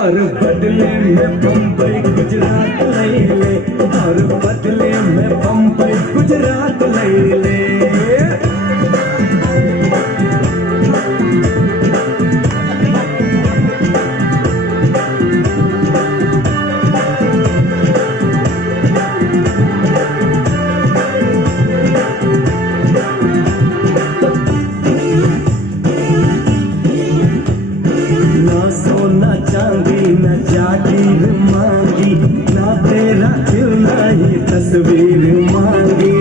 और बदले में बम्बई गुजरात ले ले, और बदले में बम्बई गुजरात ले ले। ना सोना चांदी न जागीर मांगी, ना तेरा दिल ना ही तस्वीर मांगी।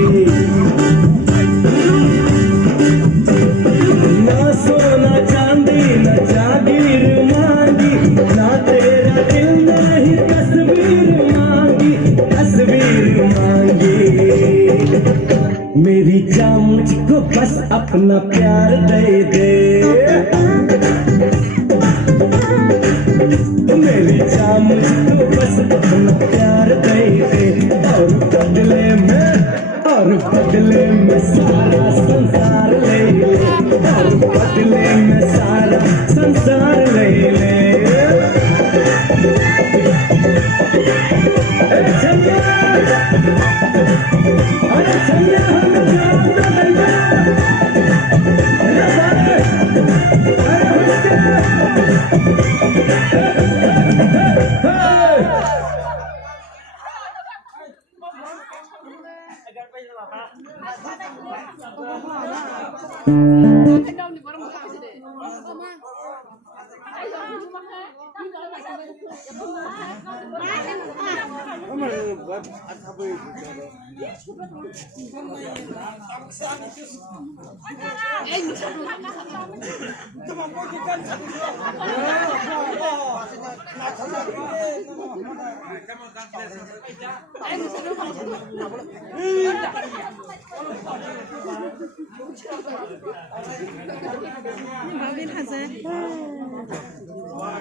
ना सोना चांदी न जागीर मांगी, ना तेरा दिल ना ही तस्वीर मांगी, तस्वीर मांगी। मेरी जान मुझको बस अपना प्यार दे दे, मेरी जान मुझको बस अपना प्यार दे दे। और बदले में सारा संसार ले ले, और बदले में सारा संसार ले ले। अरे चंद्या, अरे चंद्या हमें जान दे दे। Maafin Hasan.